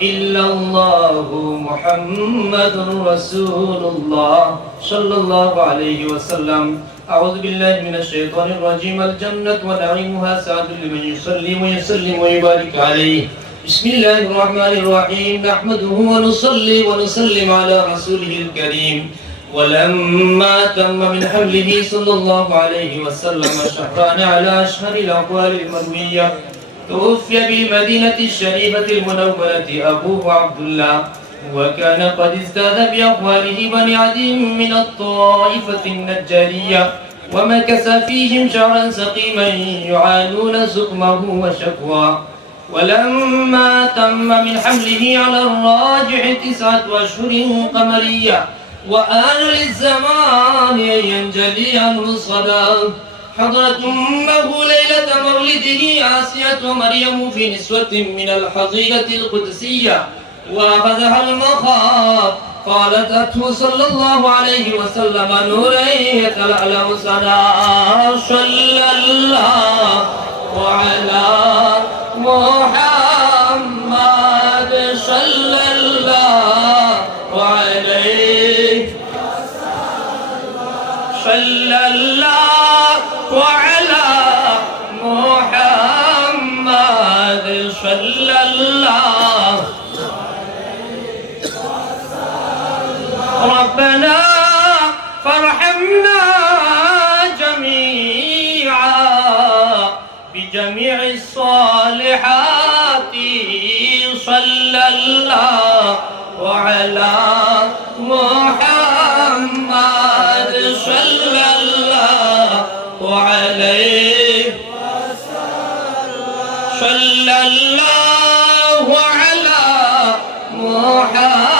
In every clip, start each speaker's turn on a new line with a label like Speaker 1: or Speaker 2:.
Speaker 1: إلا الله محمد رسول الله صلى الله عليه وسلم. أعوذ بالله من الشيطان الرجيم. الجنة ونعيمها سعد لمن يصلي ويسلم ويبارك عليه. بسم الله الرحمن الرحيم. نحمده ونصلي ونسلم على رسوله الكريم. ولما تم من حمله صلى الله عليه وسلم شهران على أشهر الأقوال المروية توفي بالمدينة الشريفة المنورة أبوه عبد الله وكان قد ازداد بأقواله بني عدي من الطائفة النجارية ومكث فيهم شهرا سقيما يعانون سقمه وشكواه. ولما تم من حمله على الراجع تسعة أشهر قمرية وآن للزمان أن ينجلي عنه الصلاة حضرت أمه ليلة مولده آسية مريم في نسوة من الحظيرة القدسية وأخذها المخاض. قالت أته صلى الله عليه وسلم نورا يتلألأ سنا صلى الله وعلى محمد. بجميع الصالحات صلى الله وعلى محمد صلى الله عليه صلى الله على محمد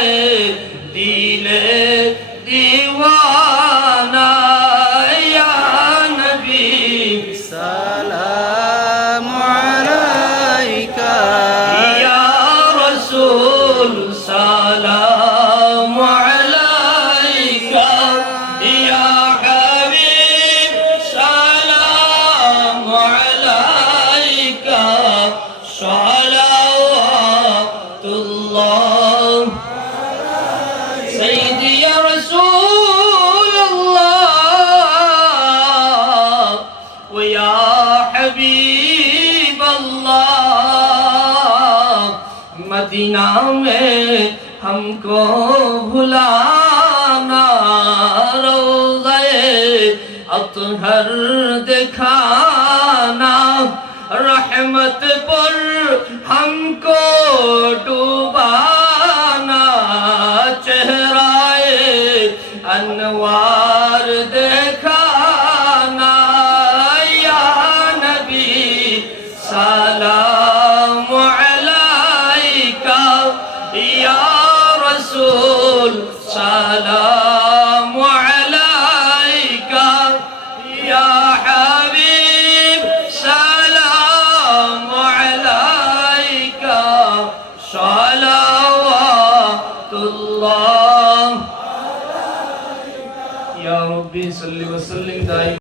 Speaker 1: बेकुल है मदीना में हमको भुलाना रोज़े अतहर दिखाना रहमत पर हमको डुबाना चेहराए अनवार صل وسلم دائما